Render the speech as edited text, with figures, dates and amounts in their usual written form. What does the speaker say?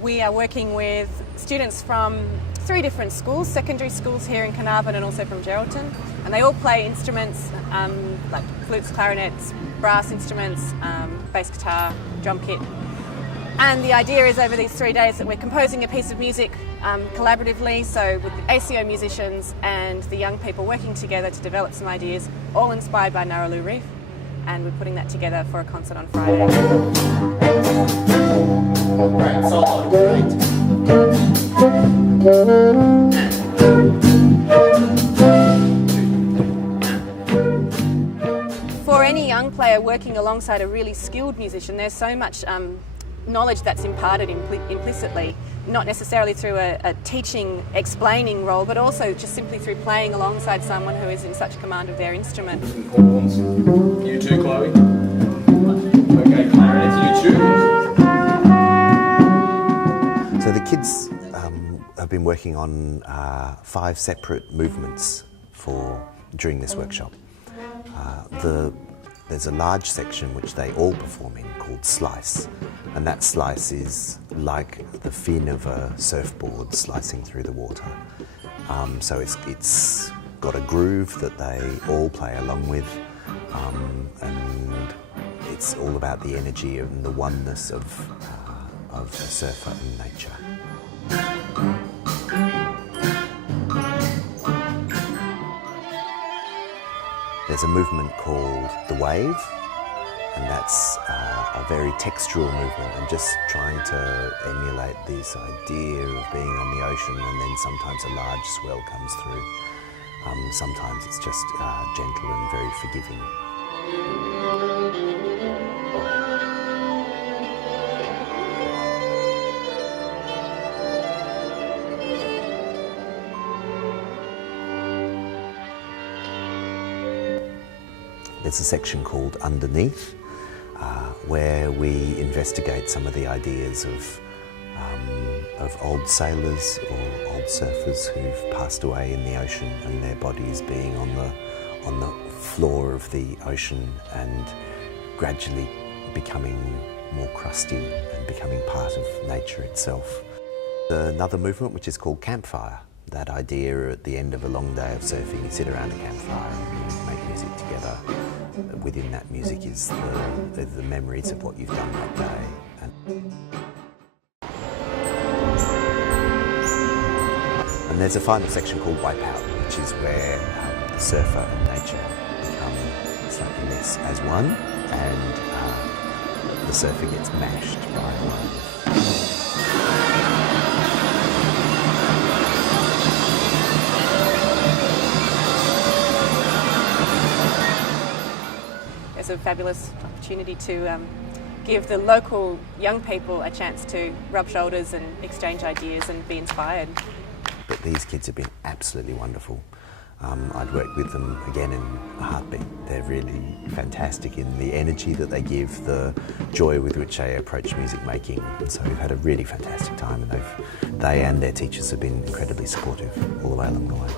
We are working with students from 3 different schools, secondary schools here in Carnarvon and also from Geraldton, and they all play instruments like flutes, clarinets, brass instruments, bass guitar, drum kit. And the idea is over these 3 days that we're composing a piece of music collaboratively, so with the ACO musicians and the young people working together to develop some ideas, all inspired by Malibu Reef, and we're putting that together for a concert on Friday. Great, solo, great. For any young player working alongside a really skilled musician, there's so much knowledge that's imparted implicitly, not necessarily through a teaching, explaining role, but also just simply through playing alongside someone who is in such command of their instrument. You too, Chloe? Okay, clarinets, you too? So the kids have been working on 5 separate movements during this workshop. There's a large section which they all perform in called slice, and that slice is like the fin of a surfboard slicing through the water. So it's got a groove that they all play along with, and it's all about the energy and the oneness of a surfer and nature. There's a movement called the wave, and that's a very textural movement and just trying to emulate this idea of being on the ocean, and then sometimes a large swell comes through. Sometimes it's just gentle and very forgiving. There's a section called Underneath, where we investigate some of the ideas of old sailors or old surfers who've passed away in the ocean, and their bodies being on the floor of the ocean and gradually becoming more crusty and becoming part of nature itself. Another movement which is called Campfire. That idea at the end of a long day of surfing, you sit around a campfire and you make music together. Within that music is the memories of what you've done that day. And there's a final section called Wipeout, which is where the surfer and nature become slightly less as one, and the surfer gets mashed by one. It's a fabulous opportunity to give the local young people a chance to rub shoulders and exchange ideas and be inspired. But these kids have been absolutely wonderful. I'd work with them again in a heartbeat. They're really fantastic in the energy that they give, the joy with which they approach music making. And so we've had a really fantastic time, and they and their teachers have been incredibly supportive all the way along the way.